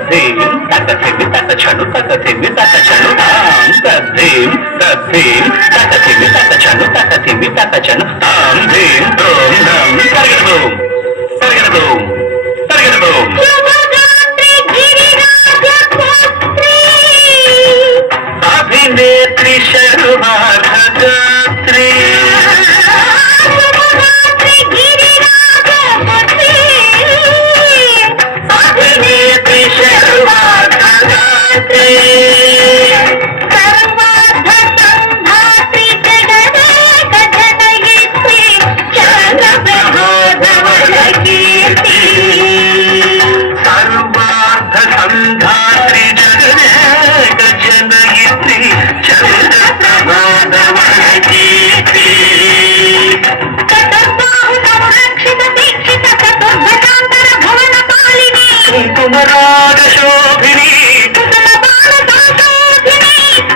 తద్ధీం తకథిమి తకచను తకథిమి తకచను తాం తద్ధీం తద్ధీం తకథిమి తకచను తకథిమి తకచను తాం ధీం ధూం ధం తరగడబూం తరగడబూం తరగడబూం अभिनेत्री शर्वाघगात्री अभिनेत्री शर्वाघगात्री रागशोभिनी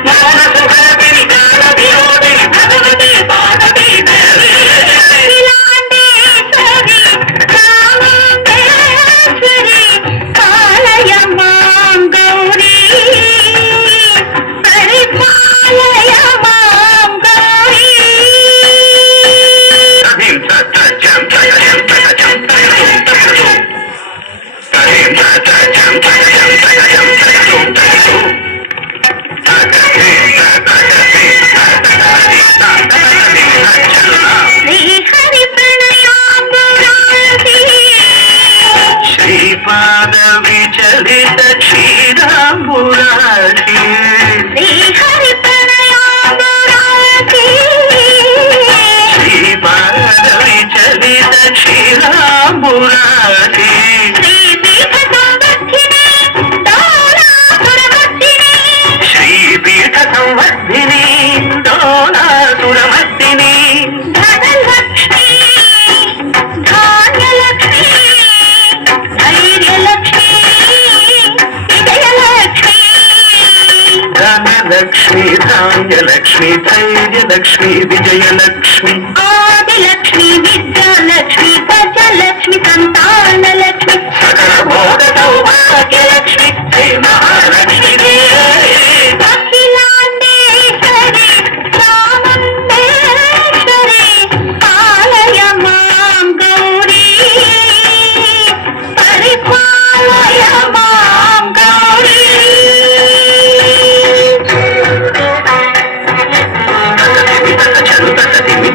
मौन सुहासिनी गान विनोदिनी भगवती पार्वती देवी कालय मां गौरी परिपालय मां गौरी श्रीपाद विचलित क्षीराम्बुराशि श्रीहरि प्रणयाम्बुराशि श्रीपाद विचलित क्षीराम्बुराशि श्रीपीठ संवर्धिनी डोलासुरमर्दिनी धनलक्ष्मी धान्यलक्ष्मी धैर्यलक्ष्मी विजयलक्ष्मी धनलक्ष्मी धान्यलक्ष्मी धैर्यलक्ष्मी विजयलक्ष्मी आदिलक्ष्मी विद्यालक्ष्मी गजलक्ष्मी संतानलक्ष्मी सकल भोग सौभाग्यलक्ष्मी श्री महालक्ष्मी देवी अखिलांडेश्वरी चामुंडेश्वरी पालय मां गौरी परिपालय मां गौरी तकतिमि तकचनु तकतिमि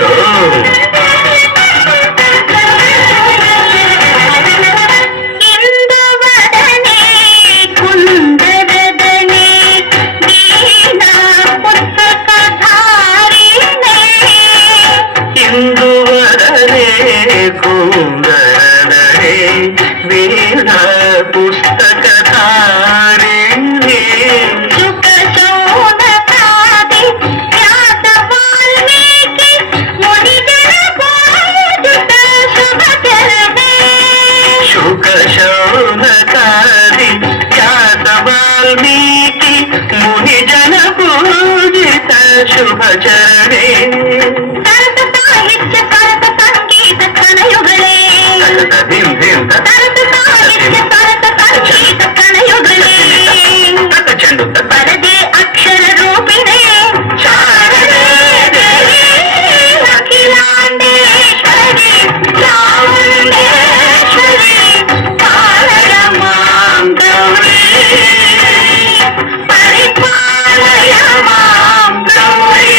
तो पुस्तकधारिणे सुख शौनकादि ख्यात वाल्मीकि मुनिजन पूजित शुभचरणे सुख शौनकादि ख्यात वाल्मीकि मुनिजन पूजित शुभचरणे सरस साहित्य सरस संगीत कनयुगले वरदे अक्षर रूपिणे शारदे देवी अखिलांडेश्वरी चामुंडेश्वरी पालय मां गौरी परिपालय मां गौरी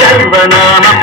सर्वनाम